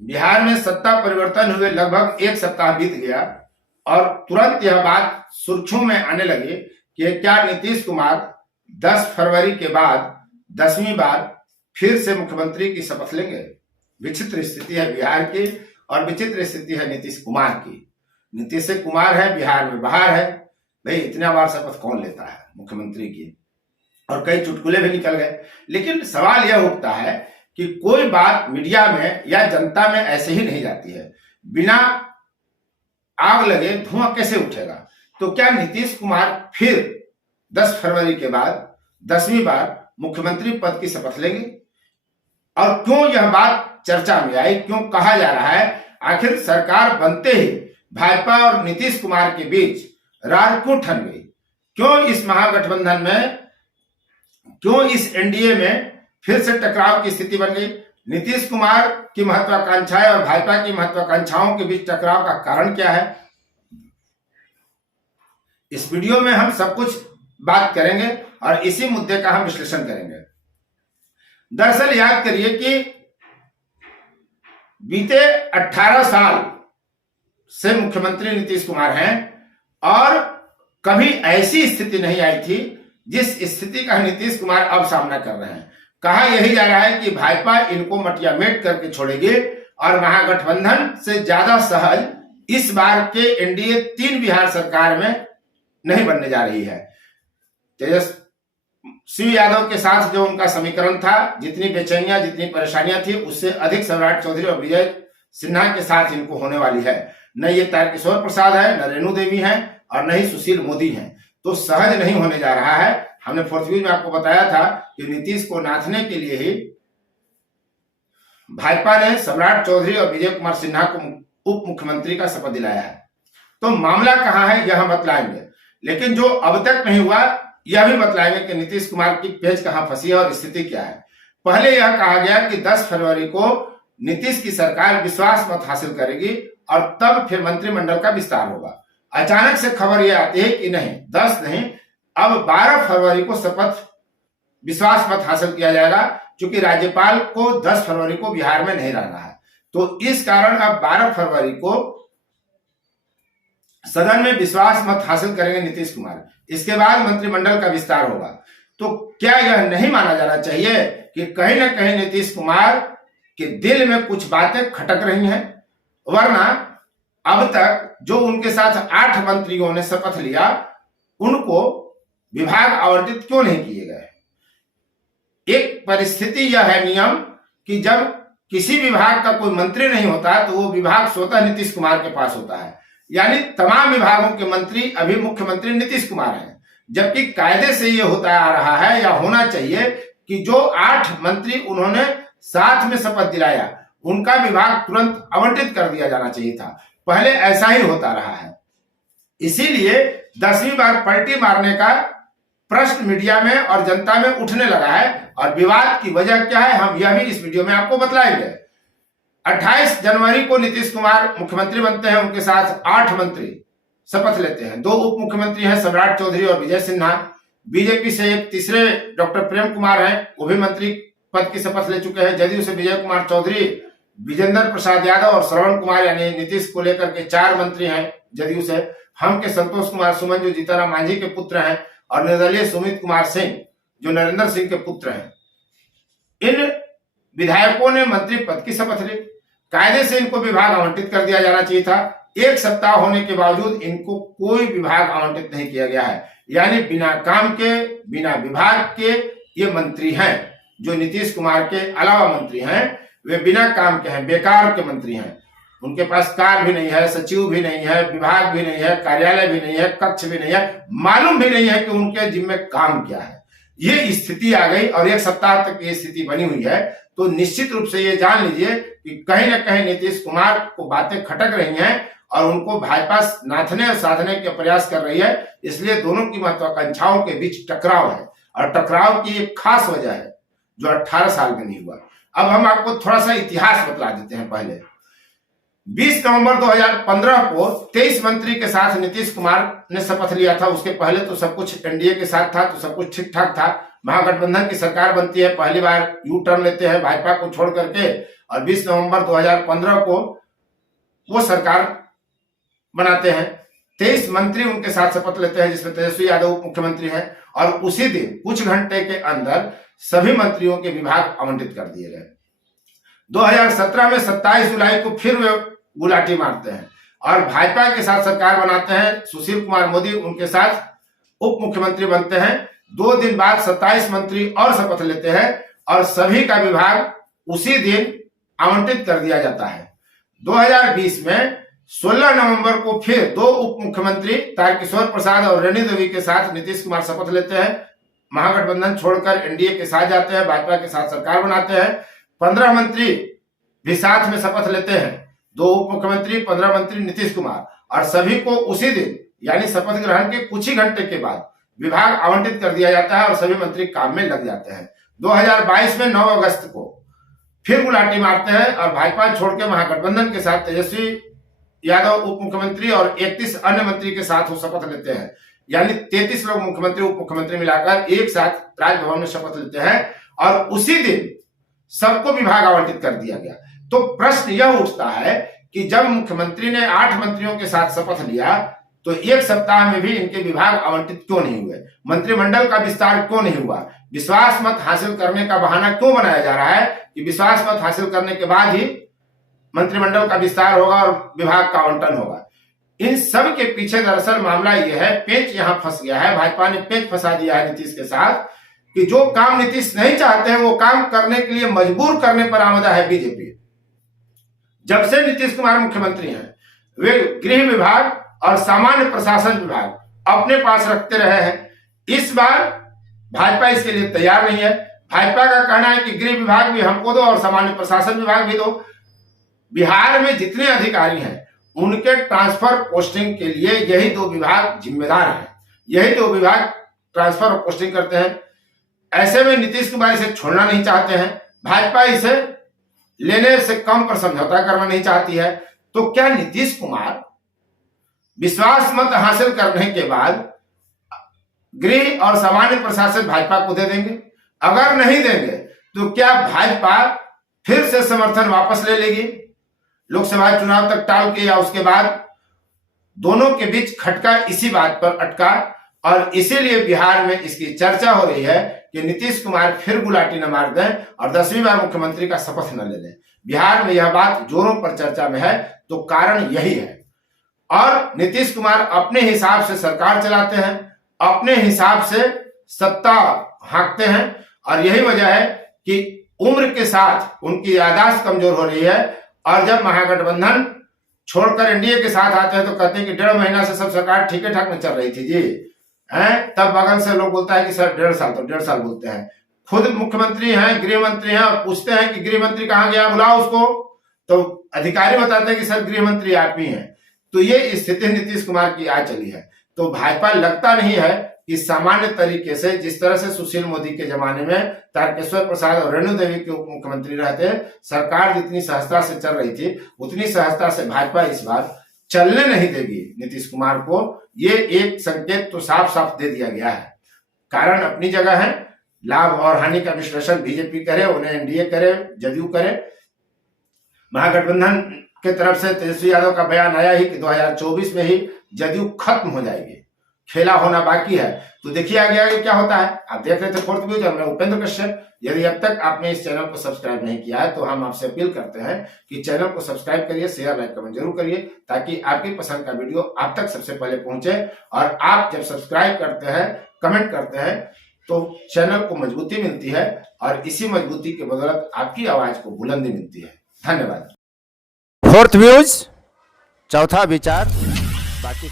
बिहार में सत्ता परिवर्तन हुए लगभग एक सप्ताह बीत गया और तुरंत यह बात सुर्खियों में आने लगी कि क्या नीतीश कुमार 10 फरवरी के बाद 10वीं बार फिर से मुख्यमंत्री की शपथ लेंगे। विचित्र स्थिति है बिहार की और विचित्र स्थिति है नीतीश कुमार की। नीतीश कुमार है बिहार में बाहर है, भाई इतना बार शपथ कौन लेता है मुख्यमंत्री की, और कई चुटकुले भी निकल गए। लेकिन सवाल यह उठता है कि कोई बात मीडिया में या जनता में ऐसे ही नहीं जाती है, बिना आग लगे धुआं कैसे उठेगा। तो क्या नीतीश कुमार फिर 10 फरवरी के बाद 10वीं बार मुख्यमंत्री पद की शपथ लेंगे? और क्यों यह बात चर्चा में आई, क्यों कहा जा रहा है? आखिर सरकार बनते ही भाजपा और नीतीश कुमार के बीच रार क्यों ठन गई? क्यों इस महागठबंधन में, क्यों इस एनडीए में फिर से टकराव की स्थिति बन गई? नीतीश कुमार की महत्वाकांक्षाएं और भाजपा की महत्वाकांक्षाओं के बीच टकराव का कारण क्या है? इस वीडियो में हम सब कुछ बात करेंगे और इसी मुद्दे का हम विश्लेषण करेंगे। दरअसल याद करिए कि बीते 18 साल से मुख्यमंत्री नीतीश कुमार हैं और कभी ऐसी स्थिति नहीं आई थी जिस स्थिति का नीतीश कुमार अब सामना कर रहे हैं। कहा यही जा रहा है कि भाजपा इनको मटियामेट करके छोड़ेगी और महागठबंधन से ज्यादा सहज इस बार के एनडीए 3 बिहार सरकार में नहीं बनने जा रही है। तेजस्वी यादव के साथ जो उनका समीकरण था, जितनी बेचैनियां, जितनी परेशानियां थी, उससे अधिक सम्राट चौधरी और विजय सिन्हा के साथ इनको होने वाली है। न ये तारकिशोर प्रसाद है, न रेणु देवी है और न ही सुशील मोदी है। तो सहज नहीं होने जा रहा है। हमने फोर्थ व्यूज में आपको बताया था कि नीतीश को नाथने के लिए ही भाजपा ने सम्राट चौधरी और विजय कुमार सिन्हा को उप मुख्यमंत्री का शपथ दिलाया है। तो मामला कहां है यह बतलाएंगे, लेकिन जो अब तक नहीं हुआ यह भी बतलाएंगे कि नीतीश कुमार की पेच कहां फंसी है और स्थिति क्या है। पहले यह कहा गया कि 10 फरवरी को नीतीश की सरकार विश्वास मत हासिल करेगी और तब फिर मंत्रिमंडल का विस्तार होगा। अचानक से खबर यह आती है कि नहीं, 10 नहीं, अब 12 फरवरी को शपथ विश्वास मत हासिल किया जाएगा, क्योंकि राज्यपाल को 10 फरवरी को बिहार में नहीं रहना है। तो इस कारण अब 12 फरवरी को सदन में विश्वास मत हासिल करेंगे नीतीश कुमार। इसके बाद मंत्रिमंडल का विस्तार होगा। तो क्या यह नहीं माना जाना चाहिए कि कहीं ना कहीं नीतीश कुमार के दिल में कुछ बातें खटक रही हैं? वरना अब तक जो उनके साथ 8 मंत्रियों ने शपथ लिया, उनको विभाग आवंटित क्यों नहीं किए गए? एक परिस्थिति यह है, नियम, कि जब किसी विभाग का कोई मंत्री नहीं होता तो वो विभाग स्वतः नीतीश कुमार के पास होता है। यानी तमाम विभागों के मंत्री अभी मुख्यमंत्री नीतीश कुमार हैं, जबकि कायदे से ये होता आ रहा है या होना चाहिए कि जो 8 मंत्री उन्होंने साथ में शपथ दिलाया, उनका विभाग तुरंत आवंटित कर दिया जाना चाहिए था। पहले ऐसा ही होता रहा है। इसीलिए 10वीं बार पलटी मारने का प्रश्न मीडिया में और जनता में उठने लगा है। और विवाद की वजह क्या है, हम यह भी इस वीडियो में आपको बतलाएंगे। 28 जनवरी को नीतीश कुमार मुख्यमंत्री बनते हैं, उनके साथ 8 मंत्री शपथ लेते हैं। 2 उप मुख्यमंत्री हैं, सम्राट चौधरी और विजय सिन्हा। बीजेपी से एक तीसरे डॉक्टर प्रेम कुमार हैं, वो भी मंत्री पद की शपथ ले चुके हैं। जदयू से विजय कुमार चौधरी, विजेंद्र प्रसाद यादव और श्रवण कुमार, यानी नीतीश को लेकर के 4 मंत्री हैं जदयू से। हम के संतोष कुमार सुमन जो जीताराम मांझी के पुत्र हैं, और निर्दलीय सुमित कुमार सिंह जो नरेंद्र सिंह के पुत्र हैं। इन विधायकों ने मंत्री पद की शपथ ली। कायदे से इनको विभाग आवंटित कर दिया जाना चाहिए था। एक सप्ताह होने के बावजूद इनको कोई विभाग आवंटित नहीं किया गया है। यानी बिना काम के, बिना विभाग के ये मंत्री हैं। जो नीतीश कुमार के अलावा मंत्री हैं वे बिना काम के हैं, बेकार के मंत्री हैं। उनके पास कार भी नहीं है, सचिव भी नहीं है, विभाग भी नहीं है, कार्यालय भी नहीं है, कक्ष भी नहीं है, मालूम भी नहीं है कि उनके जिम्मे काम क्या है। ये स्थिति आ गई और 1 सप्ताह तक ये स्थिति बनी हुई है। तो निश्चित रूप से ये जान लीजिए कि कहीं ना कहीं नीतीश कुमार को बातें खटक रही हैं और उनको भाजपा नाथने और साधने के प्रयास कर रही है। इसलिए दोनों की महत्वाकांक्षाओं के बीच टकराव है और टकराव की एक खास वजह है जो 18 साल में नहीं हुआ। अब हम आपको थोड़ा सा इतिहास बतला देते हैं। पहले 20 नवंबर 2015 को 23 मंत्री के साथ नीतीश कुमार ने शपथ लिया था। उसके पहले तो सब कुछ एनडीए के साथ था, तो सब कुछ ठीक ठाक था। महागठबंधन की सरकार बनती है, पहली बार यू टर्न लेते हैं भाजपा को छोड़ करके और 20 नवंबर 2015 को वो सरकार बनाते हैं। 23 मंत्री उनके साथ शपथ लेते हैं, जिसमें तेजस्वी यादव उप मुख्यमंत्री हैं, और उसी दिन कुछ घंटे के अंदर सभी मंत्रियों के विभाग आवंटित कर दिए गए। 2017 में 27 जुलाई को फिर वे गुलाटी मारते हैं और भाजपा के साथ सरकार बनाते हैं। सुशील कुमार मोदी उनके साथ उप मुख्यमंत्री बनते हैं। 2 दिन बाद 27 मंत्री और शपथ लेते हैं और सभी का विभाग उसी दिन आवंटित कर दिया जाता है। 2020 में 16 नवंबर को फिर 2 उप मुख्यमंत्री तारकिशोर प्रसाद और रेणु देवी के साथ नीतीश कुमार शपथ लेते हैं। महागठबंधन छोड़कर एनडीए के साथ जाते हैं, भाजपा के साथ सरकार बनाते हैं। 15 मंत्री भी साथ में शपथ लेते हैं, 2 उप मुख्यमंत्री, 15 मंत्री नीतीश कुमार, और सभी को उसी दिन यानी शपथ ग्रहण के कुछ ही घंटे के बाद विभाग आवंटित कर दिया जाता है और सभी मंत्री काम में लग जाते हैं। 2022 में 9 अगस्त को फिर गुलाटी मारते हैं और भाजपा छोड़ के महागठबंधन के साथ तेजस्वी यादव उप मुख्यमंत्री और 31 अन्य मंत्री के साथ वो शपथ लेते हैं, यानी 33 लोग मुख्यमंत्री उप मुख्यमंत्री मिलाकर एक साथ राजभवन में शपथ लेते हैं और उसी दिन सबको विभाग आवंटित कर दिया गया। तो प्रश्न यह उठता है कि जब मुख्यमंत्री ने 8 मंत्रियों के साथ शपथ लिया तो एक सप्ताह में भी इनके विभाग आवंटित क्यों नहीं हुए? मंत्रिमंडल का विस्तार क्यों नहीं हुआ? विश्वास मत हासिल करने का बहाना क्यों बनाया जा रहा है कि विश्वास मत हासिल करने के बाद ही मंत्रिमंडल का विस्तार होगा और विभाग का आवंटन होगा? इन सब के पीछे दरअसल मामला यह है, पेंच यहां फंस गया है। भाजपा ने पेंच फंसा दिया है नीतीश के साथ कि जो काम नीतीश नहीं चाहते हैं वो काम करने के लिए मजबूर करने पर आमदा है बीजेपी। जब से नीतीश कुमार मुख्यमंत्री हैं, वे गृह विभाग और सामान्य प्रशासन विभाग अपने पास रखते रहे हैं। इस बार भाजपा इसके लिए तैयार नहीं है। भाजपा का कहना है कि गृह विभाग भी हमको दो और सामान्य प्रशासन विभाग भी दो। बिहार में जितने अधिकारी हैं उनके ट्रांसफर पोस्टिंग के लिए यही 2 विभाग जिम्मेदार हैं, यही 2 विभाग ट्रांसफर और पोस्टिंग करते हैं। ऐसे में नीतीश कुमार इसे छोड़ना नहीं चाहते हैं, भाजपा इसे लेने से कम पर समझौता करना नहीं चाहती है। तो क्या नीतीश कुमार विश्वास मत हासिल करने के बाद गृह और सामान्य प्रशासन भाजपा को दे देंगे? अगर नहीं देंगे तो क्या भाजपा फिर से समर्थन वापस ले लेगी लोकसभा चुनाव तक टाल के, या उसके बाद? दोनों के बीच खटका इसी बात पर अटका और इसीलिए बिहार में इसकी चर्चा हो रही है कि नीतीश कुमार फिर गुलाटी न मार दें और 10वीं बार मुख्यमंत्री का शपथ न ले लें। बिहार में यह बात जोरों पर चर्चा में है, तो कारण यही है। और नीतीश कुमार अपने हिसाब से सरकार चलाते हैं, अपने हिसाब से सत्ता हाँकते हैं और यही वजह है कि उम्र के साथ उनकी याददाश्त कमजोर हो रही है। और जब महागठबंधन छोड़कर एनडीए के साथ आते हैं तो कहते हैं कि 1.5 महीना से सब सरकार ठीक ठाक में चल रही थी जी, हैं? तब बगल से लोग बोलता है कि सर 1.5 साल, तो 1.5 साल बोलते हैं। खुद मुख्यमंत्री हैं, गृह मंत्री हैं, और पूछते हैं कि गृह मंत्री कहाँ गया, बुलाओ उसको, तो अधिकारी बताते हैं कि सर गृह मंत्री आप ही हैं। तो ये स्थिति नीतीश कुमार की आ चली है। तो भाजपा लगता नहीं है कि सामान्य तरीके से, जिस तरह से सुशील मोदी के जमाने में तारकिशोर प्रसाद और रेणु देवी के उप मुख्यमंत्री रहते, सरकार जितनी सहजता से चल रही थी उतनी सहजता से भाजपा इस बार चलने नहीं देगी नीतीश कुमार को। ये एक संकेत तो साफ साफ दे दिया गया है। कारण अपनी जगह है, लाभ और हानि का विश्लेषण बीजेपी करे, उन्हें एनडीए करे, जदयू करे। महागठबंधन के तरफ से तेजस्वी यादव का बयान आया ही कि 2024 में ही जदयू खत्म हो जाएगी, खेला होना बाकी है। तो देखिए आगे आगे क्या होता है। आप देख रहे थे फोर्थ व्यूज और मैं उपेंद्र कश्यप। यदि अब तक आपने इस चैनल को सब्सक्राइब नहीं किया है तो हम आपसे अपील करते हैं कि चैनल को सब्सक्राइब करिए, शेयर लाइक कमेंट जरूर करिए, ताकि आपकी पसंद का वीडियो आप तक सबसे पहले पहुंचे। और आप जब सब्सक्राइब करते हैं, कमेंट करते हैं, तो चैनल को मजबूती मिलती है और इसी मजबूती के बदौलत आपकी आवाज को बुलंदी मिलती है। धन्यवाद। फोर्थ व्यूज, चौथा विचार, बाकी